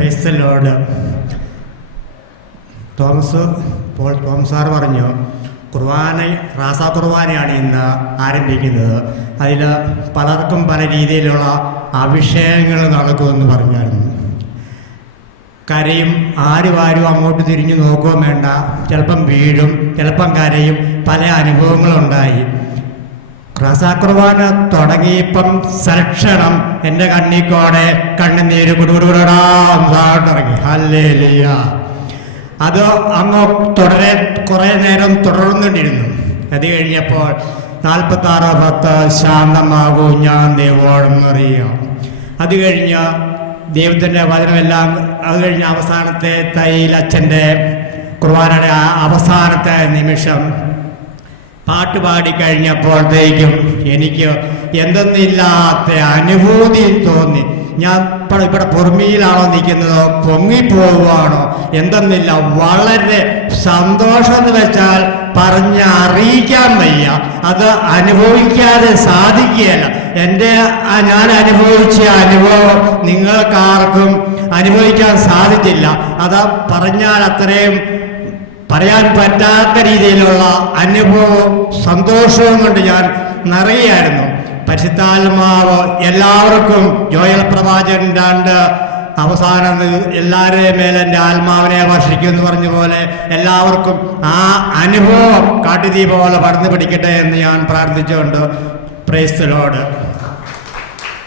Price the lord. Paul Thomas sir പറഞ്ഞു റാസ കുർബാനയാണ് ഇന്ന് ആരംഭിക്കുന്നത്. അതിൽ പലർക്കും പല രീതിയിലുള്ള അഭിഷേകങ്ങൾ നടക്കുമെന്ന് പറഞ്ഞായിരുന്നു. കരയും, ആരും അങ്ങോട്ട് തിരിഞ്ഞു നോക്കുകയും വേണ്ട. ചിലപ്പം വീഴും, ചിലപ്പം കരയും. പല അനുഭവങ്ങളുണ്ടായി. റാസ കുർബാന തുടങ്ങിയപ്പം സൽക്ഷണം എൻ്റെ കണ്ണിക്കോടെ കണ്ണുനീര് കുടുകുടുകുടാന്നിറങ്ങി. ഹല്ലേലൂയ. അത് അങ്ങ് കുറേ നേരം തുടർന്നുകൊണ്ടിരുന്നു. അത് കഴിഞ്ഞപ്പോൾ 46:10 ശാന്തമാകൂ ഞാൻ ദൈവോടെന്നറിയാം. അത് കഴിഞ്ഞ് ദൈവത്തിൻ്റെ വചനമെല്ലാം അത് കഴിഞ്ഞ് അവസാനത്തെ തൈലച്ഛൻ്റെ കുർബാനയുടെ അവസാനത്തെ നിമിഷം പാട്ട് പാടിക്കഴിഞ്ഞപ്പോഴത്തേക്കും എനിക്ക് എന്തെന്നില്ലാത്ത അനുഭൂതി തോന്നി. ഞാൻ ഇവിടെ പൊറുമിയിലാണോ നിൽക്കുന്നത്, പൊങ്ങിപ്പോവുകയാണോ എന്തെന്നില്ല. വളരെ സന്തോഷം എന്ന് വെച്ചാൽ പറഞ്ഞറിയിക്കാൻ വയ്യ. അത് അനുഭവിക്കാതെ സാധിക്കുകയല്ല. ഞാൻ അനുഭവിച്ച അനുഭവം നിങ്ങൾക്കാർക്കും അനുഭവിക്കാൻ സാധിച്ചില്ല. അത് പറഞ്ഞാൽ അത്രയും പറയാൻ പറ്റാത്ത രീതിയിലുള്ള അനുഭവവും സന്തോഷവും കൊണ്ട് ഞാൻ നിറയുകയായിരുന്നു. പരിശുദ്ധാത്മാവ് എല്ലാവർക്കും ജോയൽ പ്രവാചകൻ 2 അവസാനം എല്ലാവരുടെയും മേലെ എൻ്റെ ആത്മാവിനെ വർഷിക്കുമെന്ന് പറഞ്ഞ പോലെ എല്ലാവർക്കും ആ അനുഭവം കാട്ടുതീ പോലെ പടർന്നു പിടിക്കട്ടെ എന്ന് ഞാൻ പ്രാർത്ഥിച്ചുകൊണ്ട് പ്രൈസ് ദി ലോർഡ്.